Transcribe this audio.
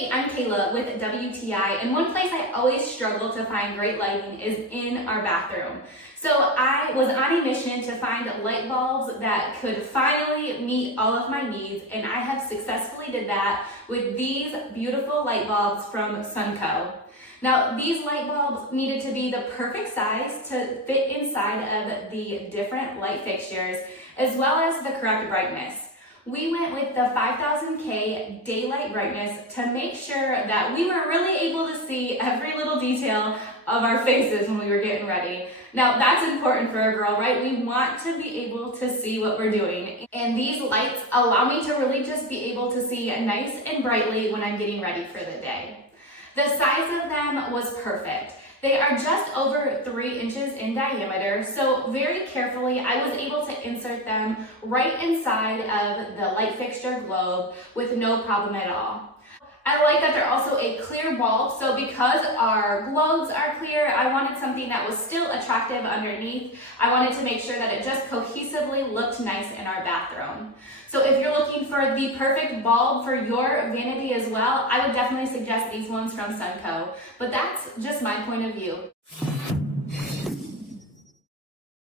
Hey, I'm Kayla with WTI, and one place I always struggle to find great lighting is in our bathroom. So I was on a mission to find light bulbs that could finally meet all of my needs, and I have successfully did that with these beautiful light bulbs from Sunco. Now, these light bulbs needed to be the perfect size to fit inside of the different light fixtures, as well as the correct brightness. We went with the 5000K daylight brightness to make sure that we were really able to see every little detail of our faces when we were getting ready. Now, that's important for a girl, right? We want to be able to see what we're doing. And these lights allow me to really just be able to see nice and brightly when I'm getting ready for the day. The size of them was perfect. They are just over 3 inches in diameter, so very carefully I was able to insert them right inside of the light fixture globe with no problem at all. I like that they're also a clear bulb, so because our globes are clear, I wanted something that was still attractive underneath. I wanted to make sure that it just cohesively looked nice in our bathroom. So if you're looking for the perfect bulb for your vanity as well, I would definitely suggest these ones from Sunco. But that's just my point of view.